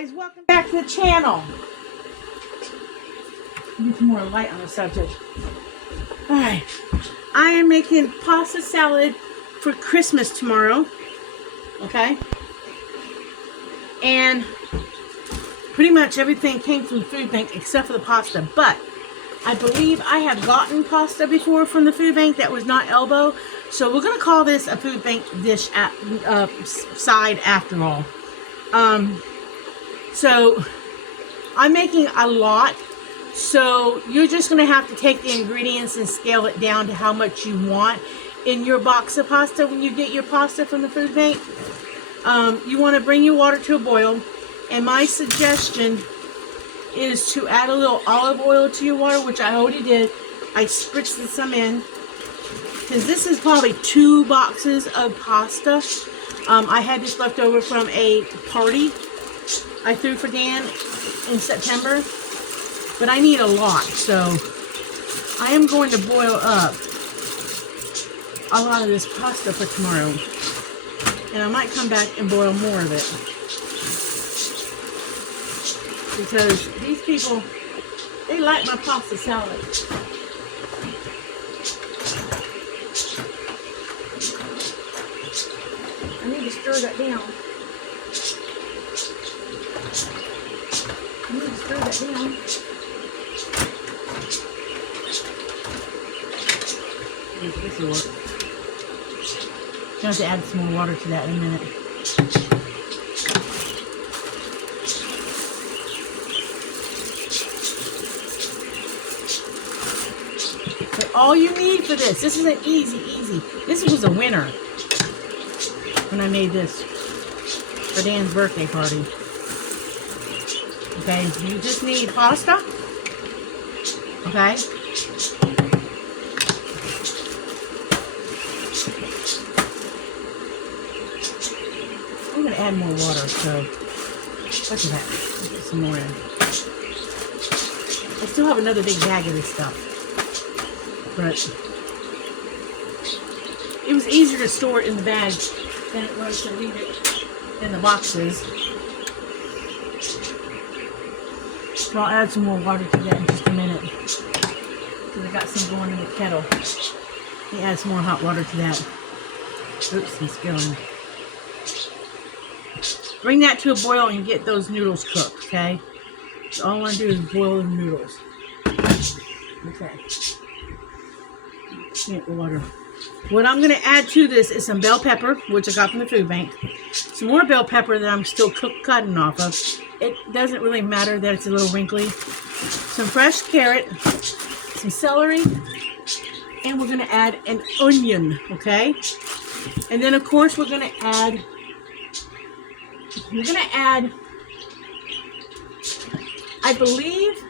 guys, welcome back to the channel. Need some more light on the subject. Alright, I am making pasta salad for Christmas tomorrow. Okay? And pretty much everything came from the food bank except for the pasta. But I believe I have gotten pasta before from the food bank that was not elbow. So we're going to call this a food bank dish side after all. So I'm making a lot, so you're just going to have to take the ingredients and scale it down to how much you want in your box of pasta when you get your pasta from the food bank. You want to bring your water to a boil, and my suggestion is to add a little olive oil to your water, which I already did. I spritzed some in because this is probably 2 boxes of pasta. I had this left over from a party I threw for Dan in September, but I need a lot, so I am going to boil up a lot of this pasta for tomorrow, and I might come back and boil more of it because these people, they like my pasta salad. I need to stir that down. This will work. I'm going to have to add some more water to that in a minute. But all you need for this is an easy. This was a winner when I made this for Dan's birthday party. Okay, you just need pasta. Okay. I'm going to add more water, so look at that. Put some more in. I still have another big bag of this stuff, but it was easier to store it in the bag than it was to leave it in the boxes. So I'll add some more water to that in just a minute because I got some going in the kettle. Let me add some more hot water to that. Oops, I'm spilling. Bring that to a boil and get those noodles cooked, okay? So all I want to do is boil the noodles. Okay. Get the water. What I'm going to add to this is some bell pepper, which I got from the food bank. Some more bell pepper that I'm still cutting off of. It doesn't really matter that it's a little wrinkly. Some fresh carrot, some celery, and we're going to add an onion, okay? And then, of course, we're going to add, I believe,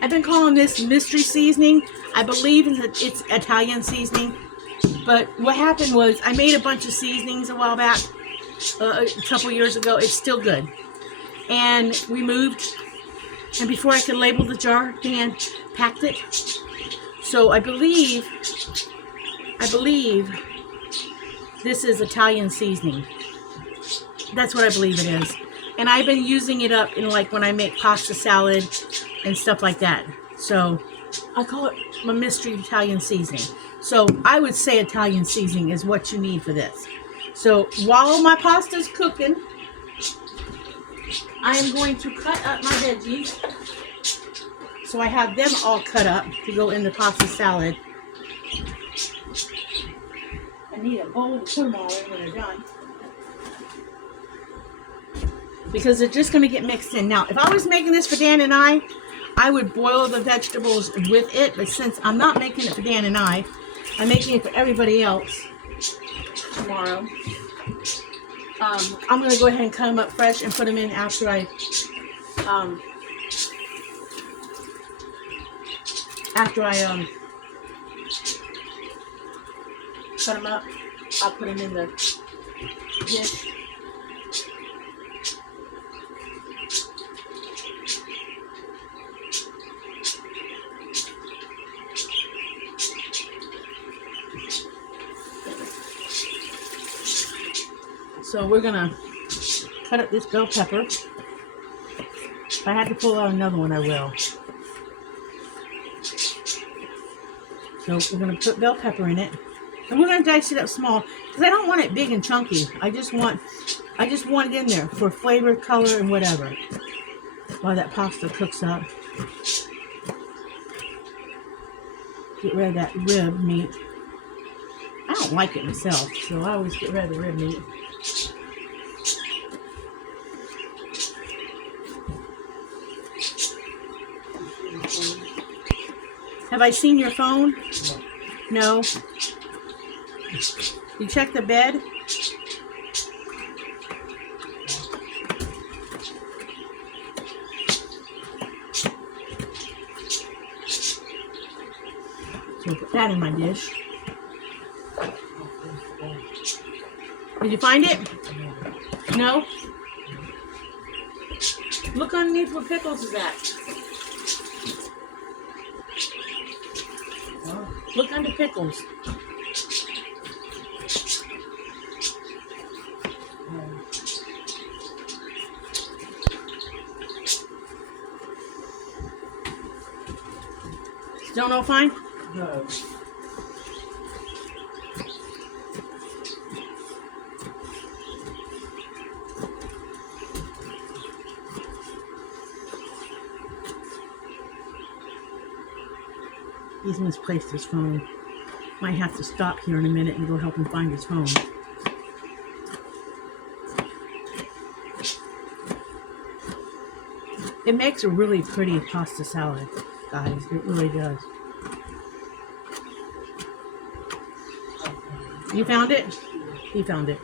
I've been calling this mystery seasoning. I believe it's Italian seasoning. But what happened was I made a bunch of seasonings a while back, a couple years ago. It's still good. And we moved, and before I could label the jar, Dan packed it. So I believe this is Italian seasoning. That's what I believe it is. And I've been using it up in like when I make pasta salad and stuff like that. So I call it my mystery Italian seasoning. So I would say Italian seasoning is what you need for this. So while my pasta's cooking, I am going to cut up my veggies. So I have them all cut up to go in the pasta salad. I need a bowl to put them all in when they're done, because they're just going to get mixed in. Now, if I was making this for Dan and I would boil the vegetables with it. But since I'm not making it for Dan and I'm making it for everybody else tomorrow, I'm going to go ahead and cut them up fresh and put them in after I cut them up. I'll put them in the dish. So we're going to cut up this bell pepper. If I had to pull out another one, I will. So we're going to put bell pepper in it. And we're going to dice it up small because I don't want it big and chunky. I just want it in there for flavor, color, and whatever. While that pasta cooks up. Get rid of that rib meat. I don't like it myself, so I always get rid of the rib meat. Have I seen your phone? No. You check the bed? So put that in my dish. Did you find it? No? Look underneath where pickles is at. Look under pickles. Still no find? No. He's misplaced his phone. Might have to stop here in a minute and go help him find his phone. It makes a really pretty pasta salad, guys. It really does. You found it? He found it.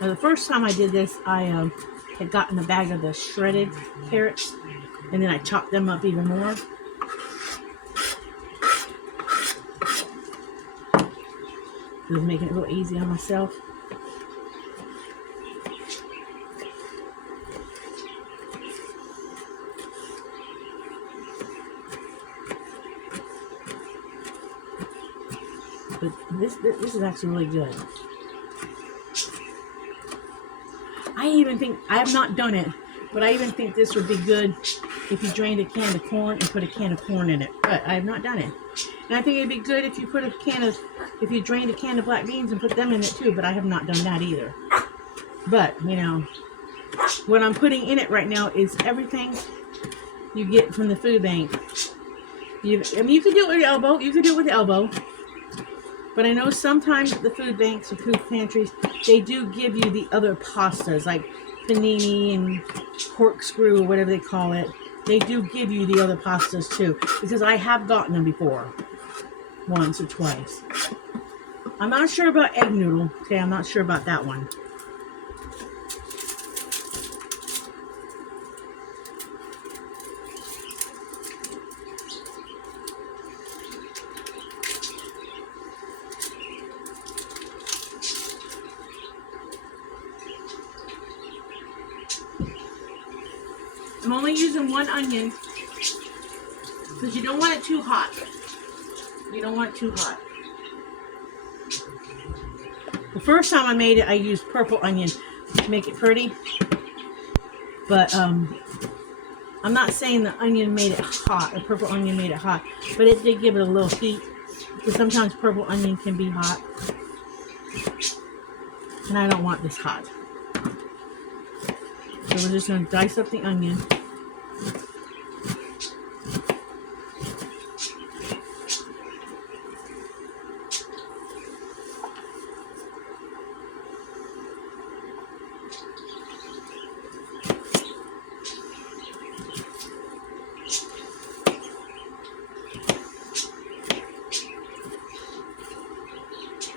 Now, the first time I did this, I had gotten a bag of the shredded carrots, and then I chopped them up even more. It was making it real easy on myself. But this is actually really good. I even think, I have not done it, but I even think this would be good if you drained a can of corn and put a can of corn in it. But I have not done it. And I think it'd be good if you put a can of, if you drained a can of black beans and put them in it too, but I have not done that either. But, you know, what I'm putting in it right now is everything you get from the food bank. I mean, you can do it with your elbow. You can do it with the elbow. But I know sometimes the food banks or food pantries, they do give you the other pastas, like panini and corkscrew, or whatever they call it. They do give you the other pastas too, because I have gotten them before, once or twice. I'm not sure about egg noodle. Okay, I'm not sure about that one. I'm only using one onion because you don't want it too hot. You don't want it too hot. The first time I made it, I used purple onion to make it pretty. But I'm not saying the onion made it hot, or purple onion made it hot, but it did give it a little heat. Because sometimes purple onion can be hot. And I don't want this hot. So we're just going to dice up the onion.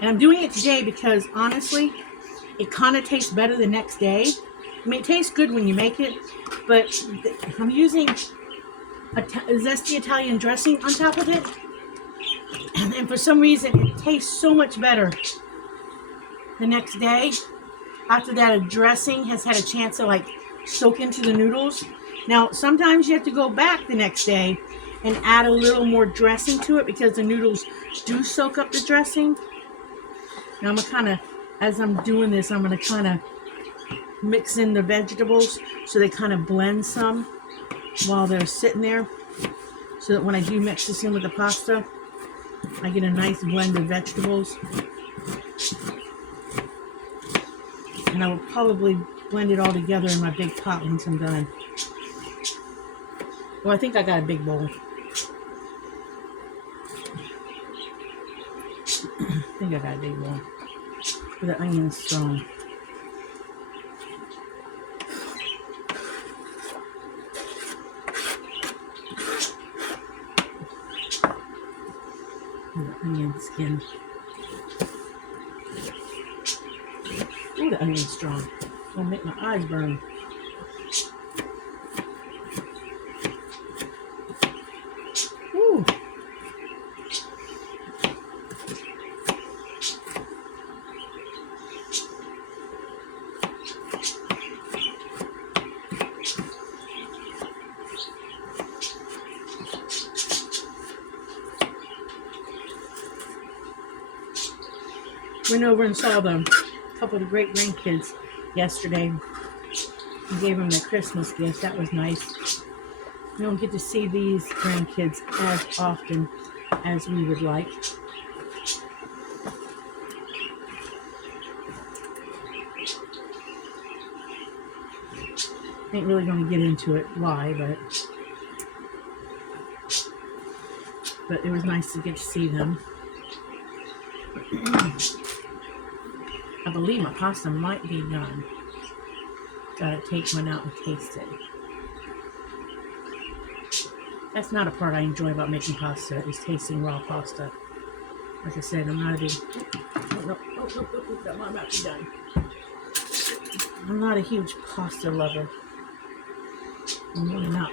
And I'm doing it today because, honestly, it kind of tastes better the next day. I mean, it tastes good when you make it, but I'm using a zesty Italian dressing on top of it. And for some reason, it tastes so much better the next day. After that, a dressing has had a chance to like soak into the noodles. Now, sometimes you have to go back the next day and add a little more dressing to it because the noodles do soak up the dressing. Now I'm gonna kind of, as I'm doing this, I'm gonna kind of mix in the vegetables so they kind of blend some while they're sitting there, so that when I do mix this in with the pasta, I get a nice blend of vegetables. And I will probably blend it all together in my big pot once I'm done. Well, I think I got a big bowl. I think I got a big bowl. For the onions strong. The onion skin. Ooh, the onion's strong. It's gonna make my eyes burn. Ooh. Went over and saw them. Couple of the great grandkids yesterday. I gave them their Christmas gifts. That was nice. We don't get to see these grandkids as often as we would like. Ain't really going to get into it why, but it was nice to get to see them. I believe my pasta might be done. Gotta take one out and taste it. That's not a part I enjoy about making pasta, is tasting raw pasta. Like I said, I'm not a big... that might not be done. I'm not a huge pasta lover. I'm really not.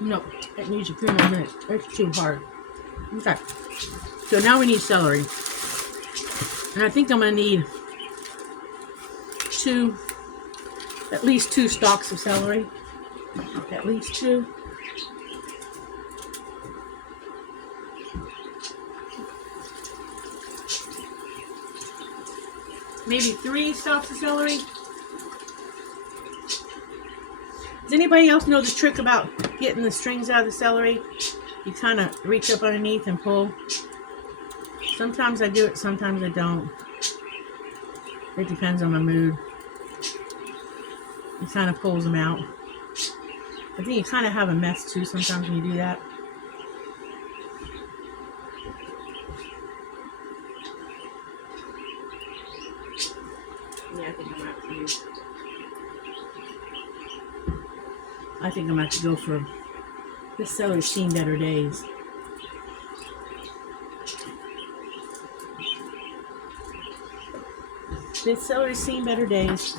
No, it needs a few more minutes. It's too hard. Okay. So now we need celery. And I think I'm going to need at least two stalks of celery. At least two. Maybe 3 stalks of celery. Does anybody else know the trick about getting the strings out of the celery? You kind of reach up underneath and pull. Sometimes I do it, sometimes I don't. It depends on my mood. It kind of pulls them out. I think you kind of have a mess too sometimes when you do that. Yeah, I think I'm going to have to go for this celery's seen better days. This celery's seen better days.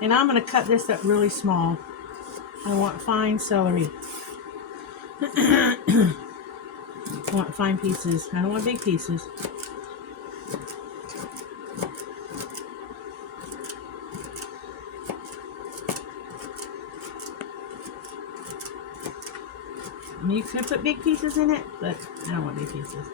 And I'm going to cut this up really small. I want fine celery. I want fine pieces. I don't want big pieces. You could put big pieces in it, but I don't want big pieces.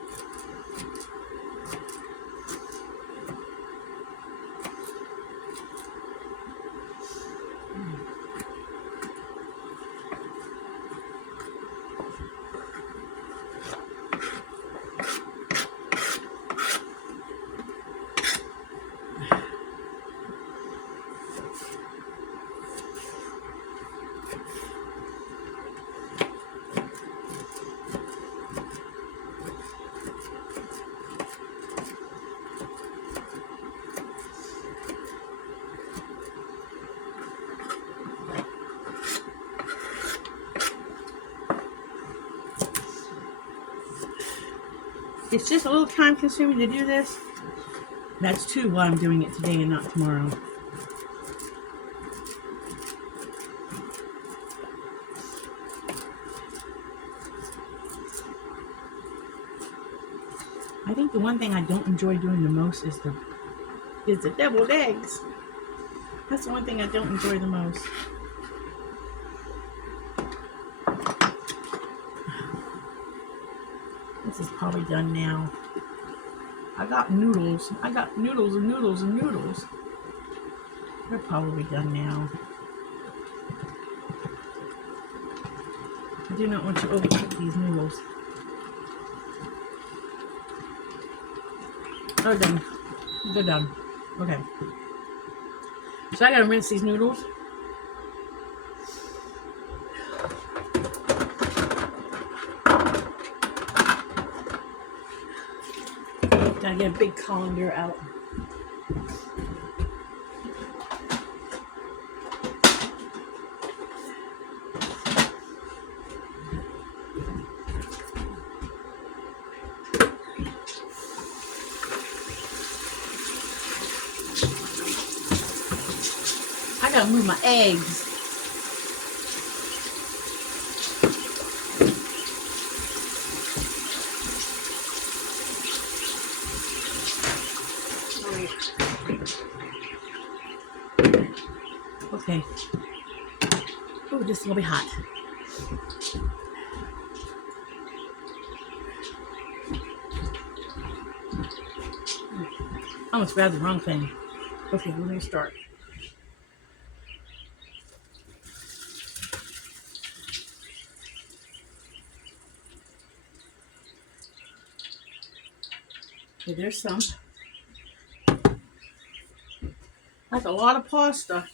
It's just a little time consuming to do this. That's too why I'm doing it today and not tomorrow. I think the one thing I don't enjoy doing the most is the deviled eggs. That's the one thing I don't enjoy the most. This is probably done now. I got noodles. I got noodles and noodles and noodles. They're probably done now. I do not want to overcook these noodles. They're done. They're done. Okay. So I gotta rinse these noodles. Gotta get a big colander out. I gotta move my eggs. Okay. Oh, this is gonna be hot. I almost grabbed the wrong thing. Okay, we're gonna start. Okay, there's some. That's a lot of pasta.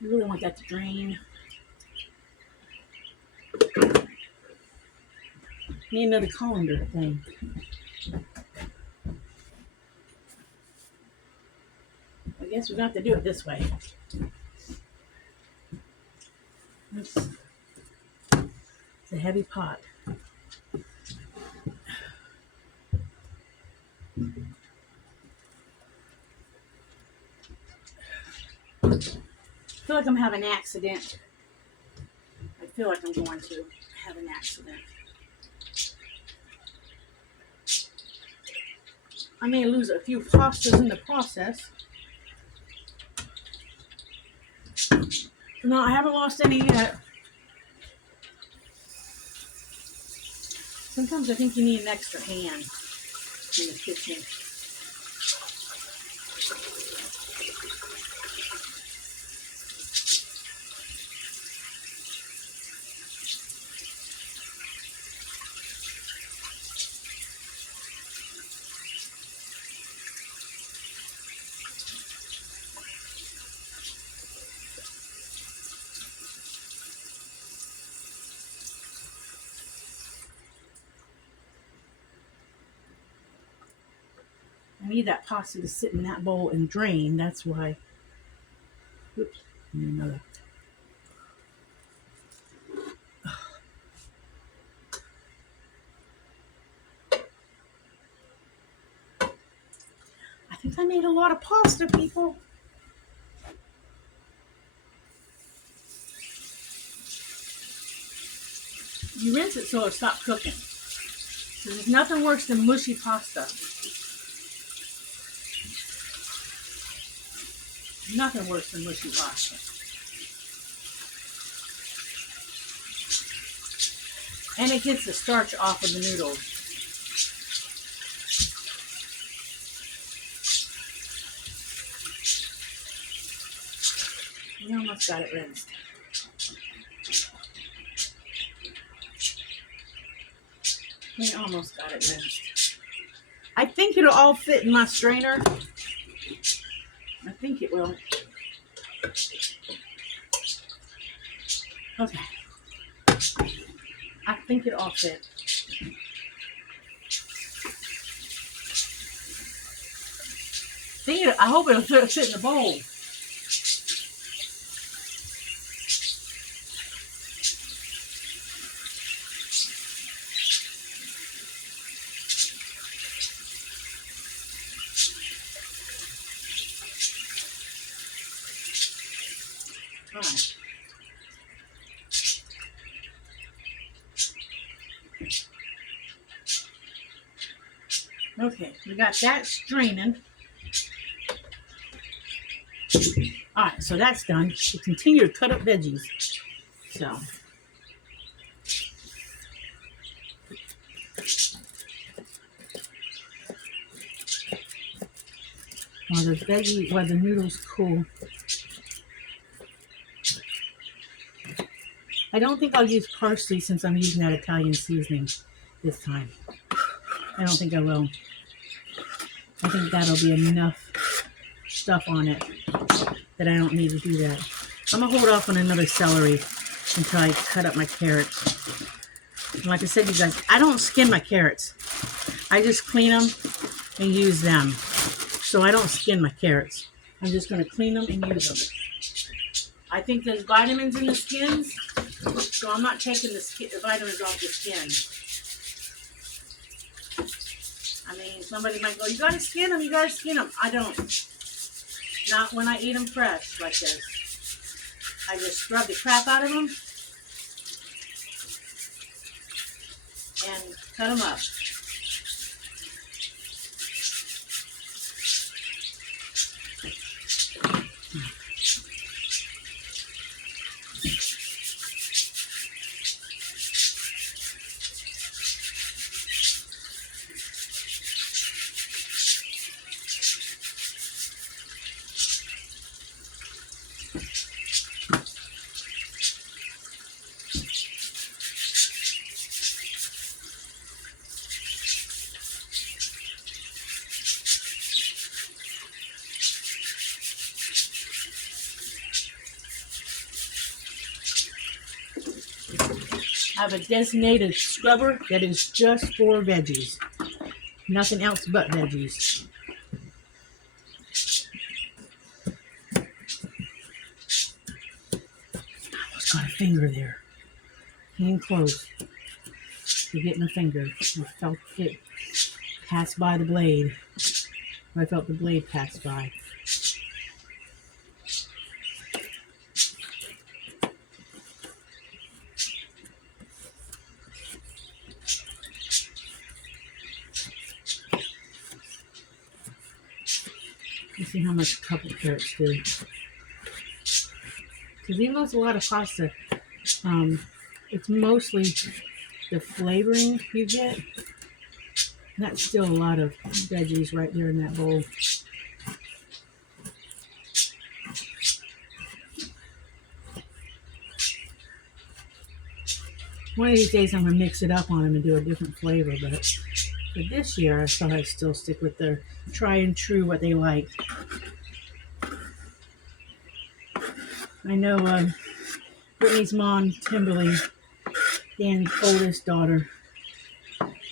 You really want that to drain. Need another colander thing. I guess we're gonna have to do it this way. It's a heavy pot. I feel like I'm having an accident. I feel like I'm going to have an accident. I may lose a few pastas in the process. No, I haven't lost any yet. Sometimes I think you need an extra hand in the kitchen. I need that pasta to sit in that bowl and drain. That's why. Oops. Another. I think I made a lot of pasta, people. You rinse it so it'll stop cooking. So there's nothing worse than mushy pasta. Nothing worse than mushy pasta. And it gets the starch off of the noodles. We almost got it rinsed. We almost got it rinsed. I think it'll all fit in my strainer. I think it will. Okay. I think it all fit. I hope it'll fit in the bowl. right. Okay, we got that straining. All right, so that's done. We continue to cut up veggies. So, while the noodles cool. I don't think I'll use parsley since I'm using that Italian seasoning this time. I don't think I will. I think that'll be enough stuff on it that I don't need to do that. I'm going to hold off on another celery until I cut up my carrots. And like I said, you guys, I don't skin my carrots. I just clean them and use them. So I don't skin my carrots. I'm just going to clean them and use them. I think there's vitamins in the skins, so I'm not taking the vitamins off the skin. I mean, somebody might go, you gotta skin them, you gotta skin them. I don't. Not when I eat them fresh like this. I just scrub the crap out of them and cut them up. I have a designated scrubber that is just for veggies. Nothing else but veggies. Almost got a finger there. Came close to getting a finger. I felt it pass by the blade. I felt the blade pass by. Let's see how much a couple carrots do. Because even though it's a lot of pasta, it's mostly the flavoring you get. And that's still a lot of veggies right there in that bowl. One of these days I'm going to mix it up on them and do a different flavor, but for this year I thought I'd still stick with their try and true what they like. I know Brittany's mom, Timberly, Dan's oldest daughter,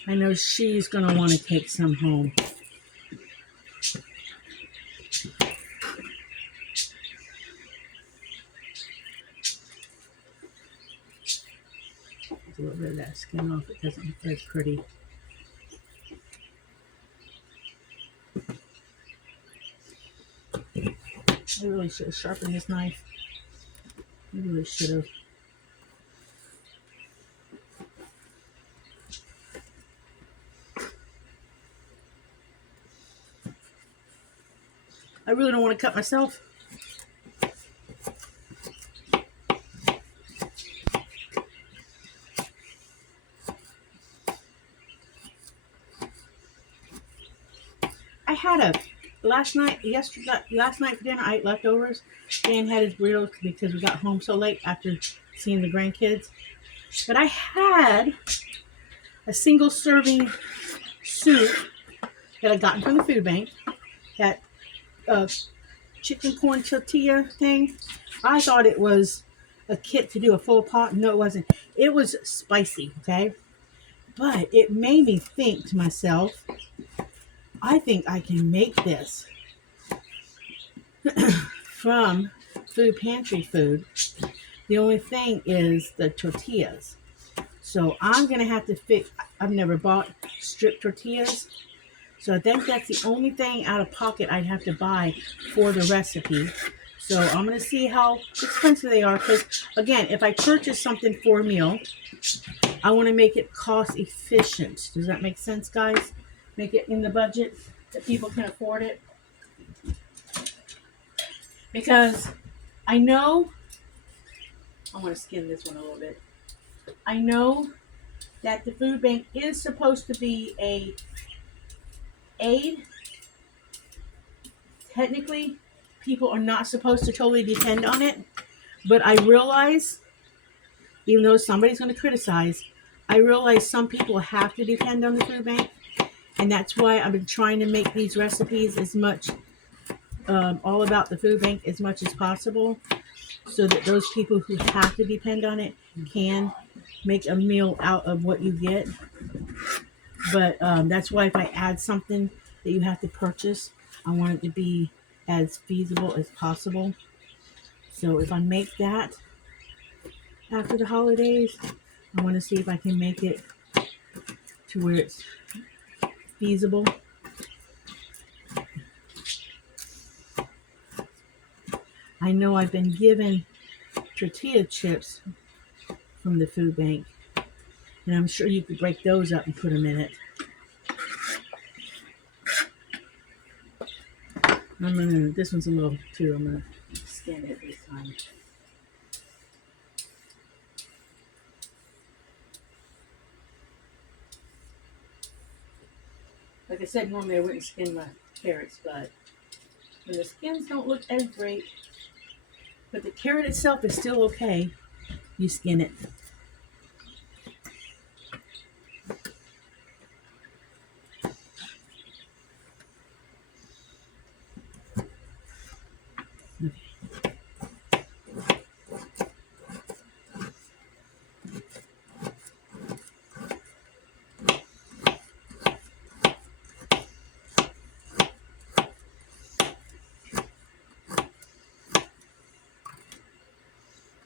I know she's going to want to take some home. A little bit of that skin off. It doesn't look very pretty. I really should have sharpened this knife. I really should have. I really don't want to cut myself. I had last night for dinner I ate leftovers. Dan had his burritos because we got home so late after seeing the grandkids. But I had a single serving soup that I gotten from the food bank. That chicken corn tortilla thing. I thought it was a kit to do a full pot. No, it wasn't. It was spicy, okay? But it made me think to myself, I think I can make this from food pantry food. The only thing is the tortillas. So I'm going to have to I've never bought strip tortillas. So I think that's the only thing out of pocket I'd have to buy for the recipe. So I'm going to see how expensive they are. Because, again, if I purchase something for a meal, I want to make it cost efficient. Does that make sense, guys? Make it in the budget that people can afford it. Because I know, I want to skin this one a little bit. I know that the food bank is supposed to be a aid. Technically, people are not supposed to totally depend on it. But I realize, even though somebody's going to criticize, I realize some people have to depend on the food bank. And that's why I've been trying to make these recipes as much all about the food bank as much as possible, so that those people who have to depend on it can make a meal out of what you get. But that's why if I add something that you have to purchase, I want it to be as feasible as possible. So if I make that after the holidays, I want to see if I can make it to where it's feasible. I know I've been given tortilla chips from the food bank, and I'm sure you could break those up and put them in it. This one's a little too, I'm going to skin it this time. Like I said, normally I wouldn't skin my carrots, but when the skins don't look as great, but the carrot itself is still okay, you skin it.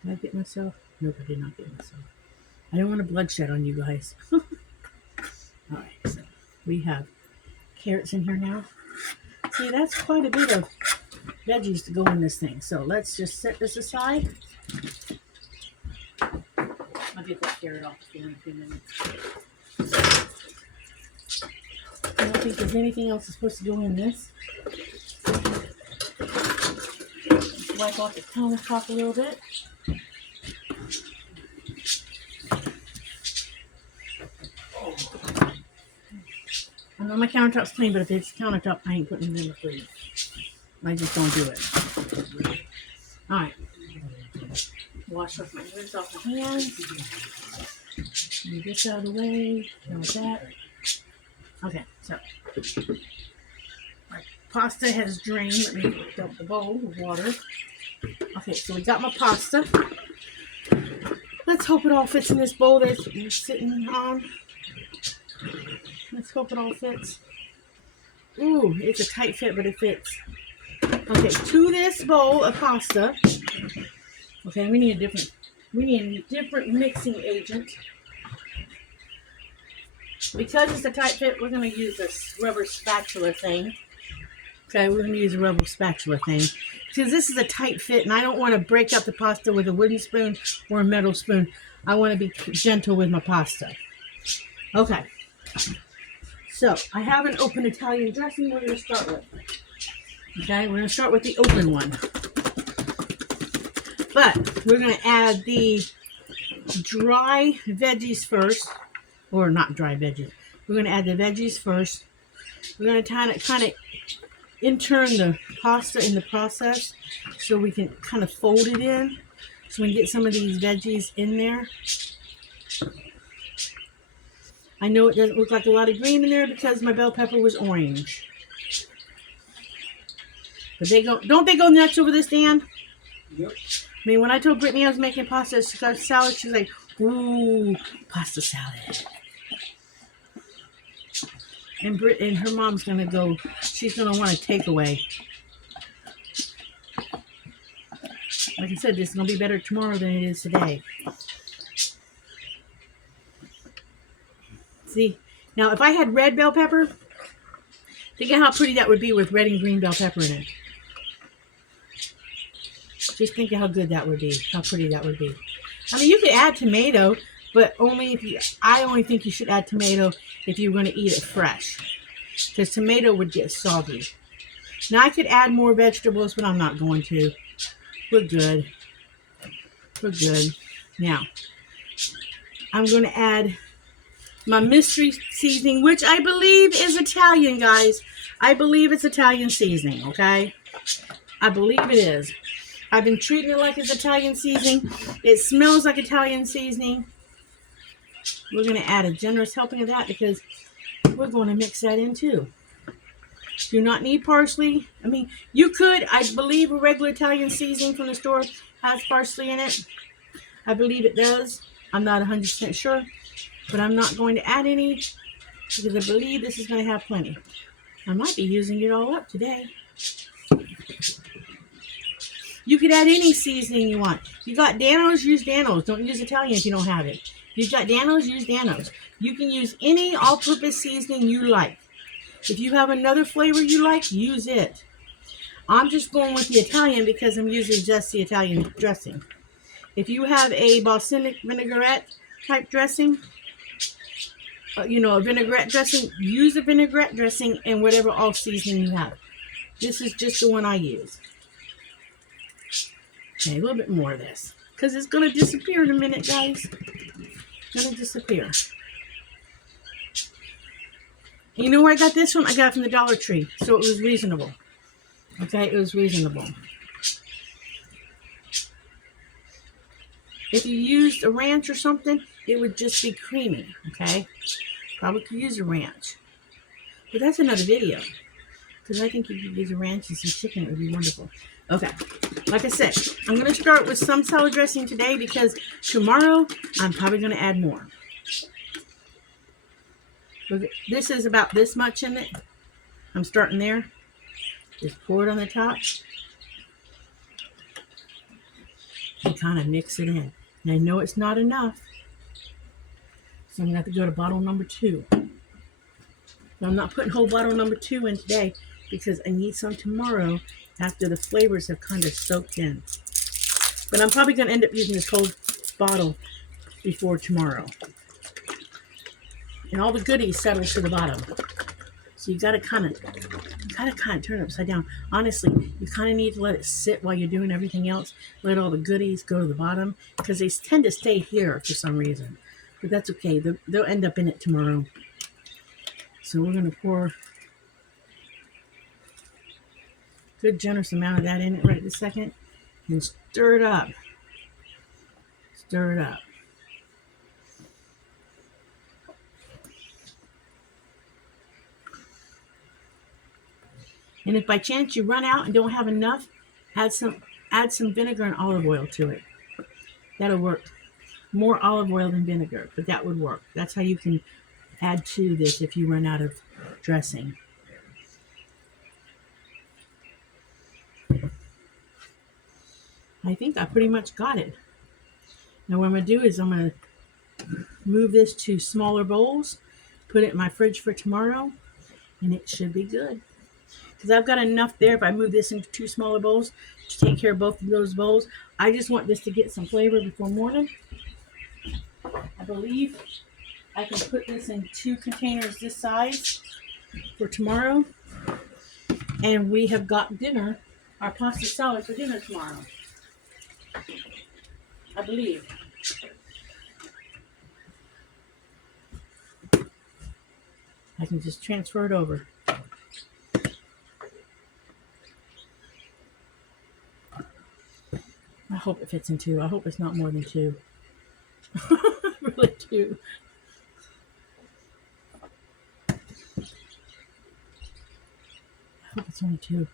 Did I get myself? Nope, I did not get myself. I don't want a bloodshed on you guys. Alright, so we have carrots in here now. See, that's quite a bit of veggies to go in this thing. So let's just set this aside. I'll get that carrot off in a few minutes. I don't think there's anything else that's supposed to go in this. Let's wipe off the countertop a little bit. I know my countertop's clean, but if it's countertop, I ain't putting it in the fridge. I just don't do it. Alright. Wash off my ribs off my hands. Move this out of the way. Like that. Okay, so my pasta has drained. Let me dump the bowl of water. Okay, so we got my pasta. Let's hope it all fits in this bowl that it's sitting on. Let's hope it all fits. Ooh, it's a tight fit, but it fits. Okay, to this bowl of pasta. Okay, we need a different mixing agent. Because it's a tight fit, we're going to use this rubber spatula thing. Okay, we're going to use a rubber spatula thing. Because this is a tight fit, and I don't want to break up the pasta with a wooden spoon or a metal spoon. I want to be gentle with my pasta. Okay. So, I have an open Italian dressing we're going to start with. Okay, we're going to start with the open one. But, we're going to add the dry veggies first. Or not dry veggies. We're going to add the veggies first. We're going to kind of intern the pasta in the process so we can kind of fold it in. So we can get some of these veggies in there. I know it doesn't look like a lot of green in there because my bell pepper was orange. But don't they go nuts over this, Dan? Yep. I mean, when I told Brittany I was making pasta salad, she's like, ooh, pasta salad. And her mom's going to go, she's going to want a takeaway. Like I said, this is going to be better tomorrow than it is today. See, now if I had red bell pepper, think of how pretty that would be with red and green bell pepper in it. Just think of how good that would be, how pretty that would be. I mean, you could add tomato, but only if you, I only think you should add tomato if you're going to eat it fresh. Because tomato would get soggy. Now, I could add more vegetables, but I'm not going to. We're good. We're good. Now, I'm going to add my mystery seasoning, which I believe is Italian, guys. I believe it's Italian seasoning, okay? I believe it is. I've been treating it like it's Italian seasoning. It smells like Italian seasoning. We're going to add a generous helping of that because we're going to mix that in too. Do not need parsley. I mean, you could. I believe a regular Italian seasoning from the store has parsley in it. I believe it does. I'm not 100% sure, but I'm not going to add any because I believe this is going to have plenty. I might be using it all up today. You could add any seasoning you want. You got Danos, use Danos. Don't use Italian if you don't have it. If you've got Danos, use Danos. You can use any all-purpose seasoning you like. If you have another flavor you like, use it. I'm just going with the Italian because I'm using just the Italian dressing. If you have a balsamic vinaigrette type dressing, a vinaigrette dressing, use a vinaigrette dressing and whatever all seasoning you have. This is just the one I use. Okay, a little bit more of this because it's going to disappear in a minute, guys. It's going to disappear. And you know where I got this from? I got it from the Dollar Tree, so it was reasonable. Okay, it was reasonable. If you used a ranch or something, it would just be creamy, okay? Probably could use a ranch. But that's another video. Because I think you could use a ranch and some chicken. It would be wonderful. Okay, like I said, I'm going to start with some salad dressing today because tomorrow I'm probably going to add more. Look, this is about this much in it. I'm starting there. Just pour it on the top. And kind of mix it in. And I know it's not enough. So I'm going to have to go to bottle number 2. Now, I'm not putting whole bottle number 2 in today because I need some tomorrow after the flavors have kind of soaked in. But I'm probably going to end up using this whole bottle before tomorrow. And all the goodies settle to the bottom. So you gotta kind of turn it upside down. Honestly, you kind of need to let it sit while you're doing everything else. Let all the goodies go to the bottom because they tend to stay here for some reason. But that's okay. They'll end up in it tomorrow. So we're gonna pour a good generous amount of that in it right this second and stir it up. Stir it up. And if by chance you run out and don't have enough, add some vinegar and olive oil to it. That'll work. More olive oil than vinegar, but that would work. That's how you can add to this if you run out of dressing. I think I pretty much got it. Now what I'm going to do is I'm going to move this to smaller bowls, put it in my fridge for tomorrow, and it should be good. Because I've got enough there if I move this into 2 smaller bowls to take care of both of those bowls. I just want this to get some flavor before morning. I believe I can put this in 2 containers this size for tomorrow. And we have got dinner, our pasta salad for dinner tomorrow. I believe. I can just transfer it over. I hope it fits in 2. I hope it's not more than 2. Really 2. I hope it's only 2.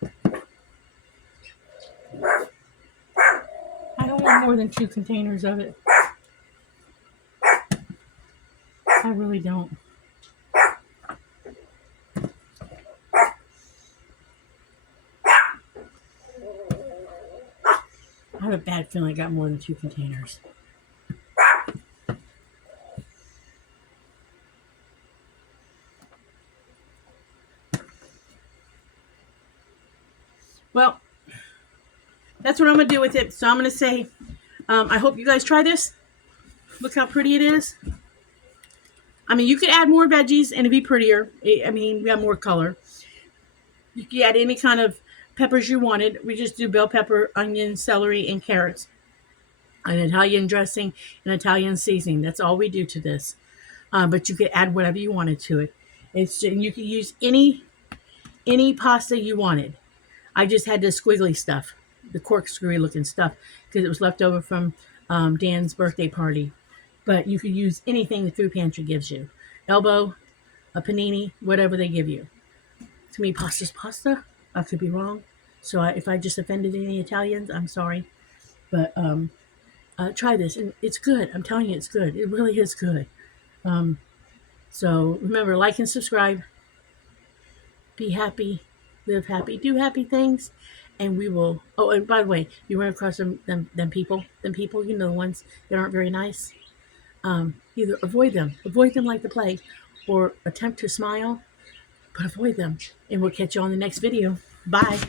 I don't want more than 2 containers of it. I really don't. I have a bad feeling I got more than 2 containers. Well, that's what I'm going to do with it. So I'm going to say, I hope you guys try this. Look how pretty it is. I mean, you could add more veggies and it'd be prettier. I mean, we have more color. You could add any kind of peppers you wanted. We just do bell pepper, onion, celery, and carrots. An Italian dressing, and Italian seasoning. That's all we do to this. But you could add whatever you wanted to it. And you could use any pasta you wanted. I just had the squiggly stuff, the corkscrew looking stuff, because it was left over from Dan's birthday party. But you could use anything the food pantry gives you. Elbow, a panini, whatever they give you. To me, pasta's pasta. I could be wrong. So if I just offended any Italians, I'm sorry. But try this, and it's good. I'm telling you, it's good. It really is good. So remember, like and subscribe. Be happy, live happy, do happy things, and we will. Oh, and by the way, you run across them people, you know, the ones that aren't very nice. Either avoid them like the plague, or attempt to smile, but avoid them. And we'll catch you on the next video. Bye.